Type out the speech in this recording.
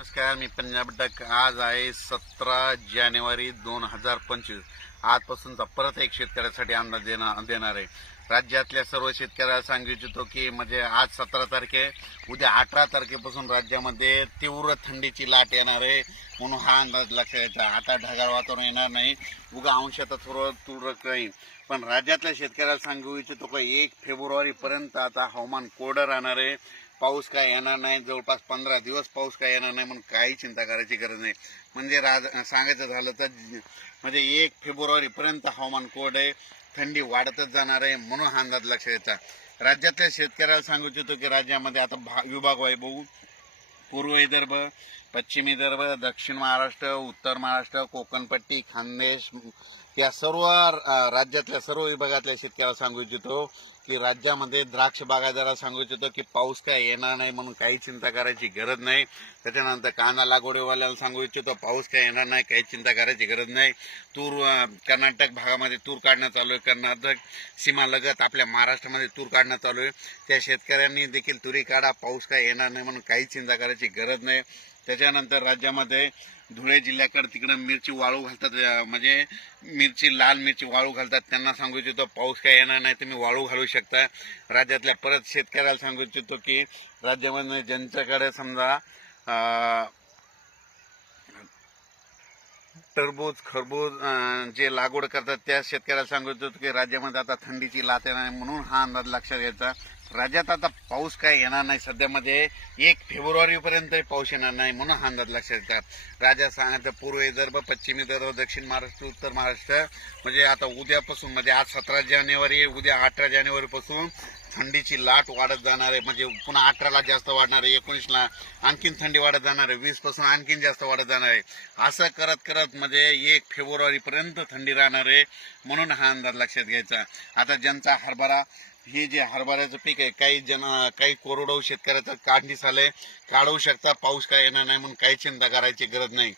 नमस्कार मी पंजाब डक आज आहे सतरा जानेवारी दोन हजार पंचवीस आजपासूनचा परत एक शेतकऱ्यासाठी अंदाज देणार देणार आहे राज्यातल्या सर्व शेतकऱ्याला सांगू इच्छितो की म्हणजे आज सतरा तारखे उद्या अठरा तारखेपासून राज्यामध्ये तीव्र थंडीची लाट येणार आहे म्हणून हा अंदाज लक्षात आता ढगाळ वातावरण येणार नाही उगा अंशात थोडं तुरळक राहील पण राज्यातल्या शेतकऱ्याला सांगू इच्छितो की एक फेब्रुवारीपर्यंत आता हवामान कोरडं राहणार आहे पाऊस काय येणार नाही जवळपास पंधरा दिवस पाऊस काय येणार नाही म्हणून काही चिंता करायची गरज नाही म्हणजे राज सांगायचं झालं तर म्हणजे एक फेब्रुवारीपर्यंत हवामान कोड आहे थंडी वाढतच जाणार आहे म्हणून हा अंदाज लक्षात येतात राज्यातल्या शेतकऱ्याला सांगू इच्छितो की राज्यामध्ये आता भा विभाग बघू पूर्व विदर्भ पश्चिम विदर्भ दक्षिण महाराष्ट्र उत्तर महाराष्ट्र कोकणपट्टी खानदेश या सर्व राज्यातल्या सर्व विभागातल्या शेतकऱ्याला सांगू इच्छितो की राज्यामध्ये द्राक्ष बागायदाराला सांगू इच्छितो की पाऊस काय येणार नाही म्हणून काही चिंता करायची गरज नाही त्याच्यानंतर काना लागवडीवाल्याला सांगू इच्छितो पाऊस काय येणार नाही काही चिंता करायची गरज नाही तूर कर्नाटक भागामध्ये तूर काढणं चालू आहे कर्नाटक सीमालगत आपल्या महाराष्ट्रामध्ये तूर काढणं चालू आहे त्या शेतकऱ्यांनी देखील तुरी काढा पाऊस काय येणार नाही म्हणून काही चिंता करायची गरज नाही त्याच्यानंतर राज्यामध्ये धुळे जिल्ह्याकडे तिकडं मिरची वाळू घालतात म्हणजे मिरची लाल मिरची वाळू घालतात त्यांना सांगू इच्छितो पाऊस काय येणार नाही तुम्ही वाळू घालू शकता राज्यातल्या परत शेतकऱ्याला सांगू इच्छितो की राज्यामध्ये ज्यांच्याकडे समजा टरबूज खरबूज जे लागवड करतात त्या शेतकऱ्याला सांगत इच्छितो की राज्यामध्ये आता थंडीची लाट येणार नाही म्हणून हा अंदाज लक्षात घ्यायचा राज्यात आता पाऊस काय येणार नाही सध्यामध्ये एक फेब्रुवारीपर्यंत पाऊस येणार नाही म्हणून हा अंदाज लक्षात येतात राज्यात सांगायचं पूर्व विदर्भ पश्चिम विदर्भ दक्षिण महाराष्ट्र उत्तर महाराष्ट्र म्हणजे आता उद्यापासून म्हणजे आज सतरा जानेवारी उद्या अठरा जानेवारीपासून थंडीची लाट वाढत जाणार आहे म्हणजे पुन्हा अठराला जास्त वाढणार आहे एकोणीसला आणखीन थंडी वाढत जाणार आहे वीसपासून आणखीन जास्त वाढत जाणार आहे असं करत करत म्हणजे एक फेब्रुवारीपर्यंत थंडी राहणार आहे म्हणून हा अंदाज लक्षात घ्यायचा आता ज्यांचा हरभरा हे जे हरभऱ्याचं पीक आहे काही जण काही कोरडव शेतकऱ्याचं काढणीस आलंय काढवू शकता पाऊस काय येणार नाही म्हणून काही चिंता करायची गरज नाही